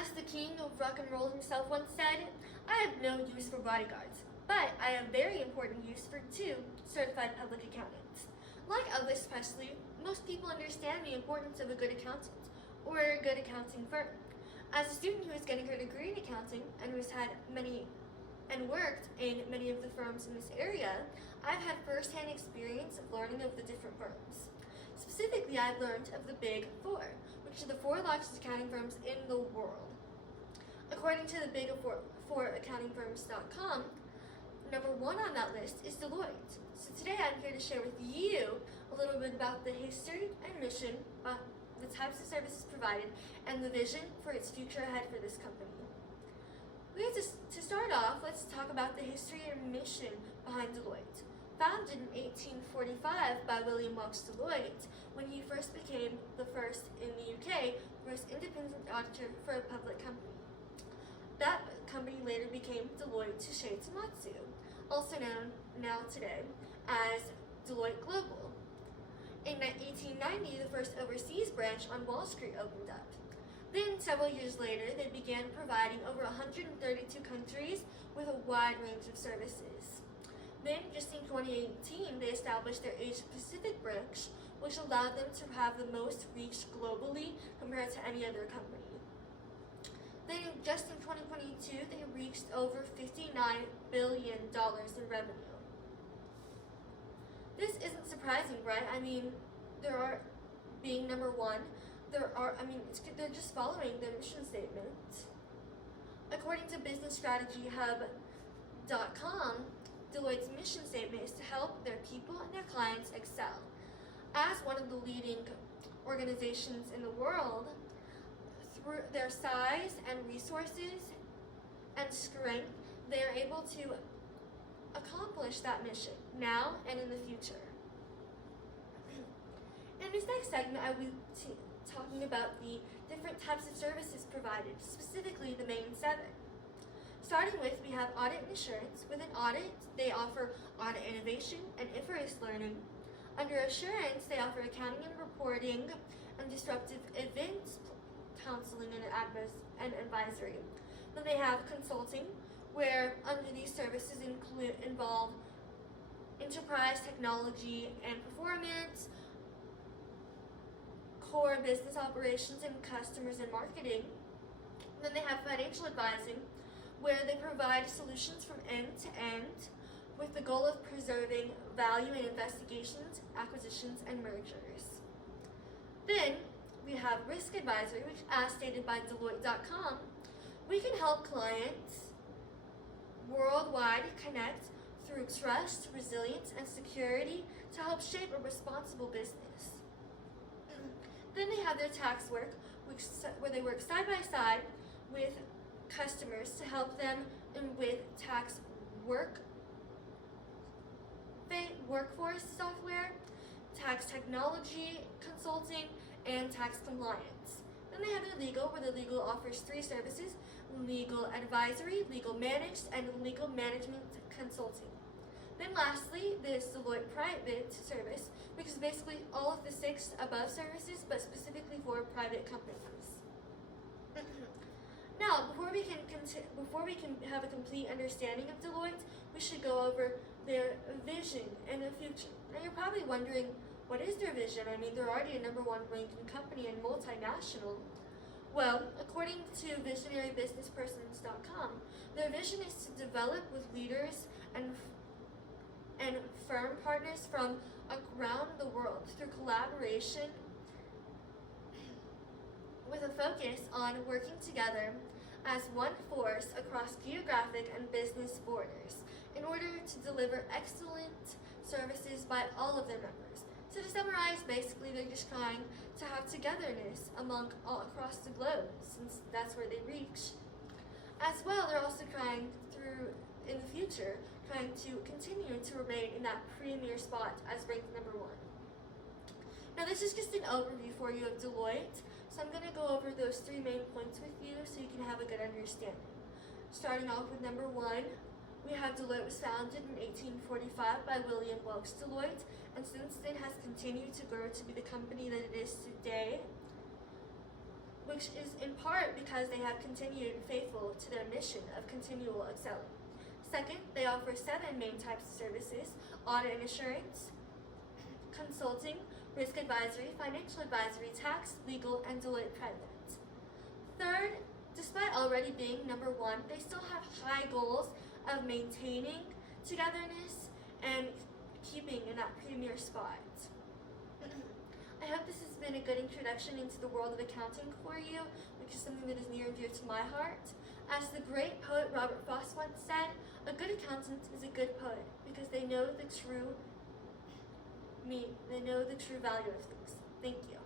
As the king of rock and roll himself once said, I have no use for bodyguards, but I have very important use for two certified public accountants. Like Elvis Presley, most people understand the importance of a good accountant or a good accounting firm. As a student who is getting her degree in accounting and who's had many and worked in many of the firms in this area, I've had first-hand experience of learning of the different firms. Specifically, I've learned of the Big Four, which are the four largest accounting firms in the world. According to the Big Four accountingfirms.com, number one on that list is Deloitte. So today I'm here to share with you a little bit about the history and mission, the types of services provided, and the vision for its future ahead for this company. To start off, let's talk about the history and mission behind Deloitte. Founded in 1845 by William Welch Deloitte, when he first became the first in the UK, first independent auditor for a public company. That company later became Deloitte Touche Tohmatsu, also known now today as Deloitte Global. In 1890, the first overseas branch on Wall Street opened up. Then, several years later, they began providing over 132 countries with a wide range of services. Then, just in 2018, they established their Asia Pacific branch, which allowed them to have the most reach globally compared to any other company. Then, just in 2022, they reached over $59 billion in revenue. This isn't surprising, right? I mean, being number one, they're just following their mission statement. According to businessstrategyhub.com, Deloitte's mission statement is to help their people and their clients excel. As one of the leading organizations in the world, through their size and resources and strength, they are able to accomplish that mission now and in the future. In this next segment, I will be talking about the different types of services provided, specifically the main 7. Starting with, we have audit and assurance. Within audit, they offer audit innovation and inference learning. Under assurance, they offer accounting and reporting and disruptive events counseling and advisory. Then they have consulting, where under these services involve enterprise technology and performance, core business operations and customers and marketing. Then they have financial advising, where they provide solutions from end to end with the goal of preserving value in investigations, acquisitions, and mergers. Then we have risk advisory, which, as stated by Deloitte.com, we can help clients worldwide connect through trust, resilience, and security to help shape a responsible business. Then they have their tax work, where they work side by side with customers to help them with tax workforce software, tax technology consulting, and tax compliance. Then they have their legal, where the legal offers 3 services: legal advisory, legal managed, and legal management consulting. Then lastly, there's Deloitte Private Service, which is basically all of the 6 above services, but specifically for private companies. Now, before we can have a complete understanding of Deloitte, we should go over their vision in the future. Now, you're probably wondering, what is their vision? I mean, they're already a number 1 ranking company and multinational. Well, according to visionarybusinesspersons.com, their vision is to develop with leaders and firm partners from around the world through collaboration with a focus on working together as one force across geographic and business borders in order to deliver excellent services by all of their members. So to summarize, basically they're just trying to have togetherness all across the globe, since that's where they reach. As well, they're also trying in the future, trying to continue to remain in that premier spot as ranked number 1. Now this is just an overview for you of Deloitte, so I'm going to go over those 3 main points with you so you can have a good understanding. Starting off with number 1, we have Deloitte was founded in 1845 by William Welch Deloitte, and since then has continued to grow to be the company that it is today. which is in part because they have continued faithful to their mission of continual excelling. Second, they offer 7 main types of services: audit and assurance, consulting, risk advisory, financial advisory, tax, legal, and Deloitte Private. Third, despite already being number 1, they still have high goals of maintaining togetherness and keeping in that premier spot. I hope this has been a good introduction into the world of accounting for you, which is something that is near and dear to my heart. As the great poet Robert Frost once said, a good accountant is a good poet because they know the true value of things. Thank you.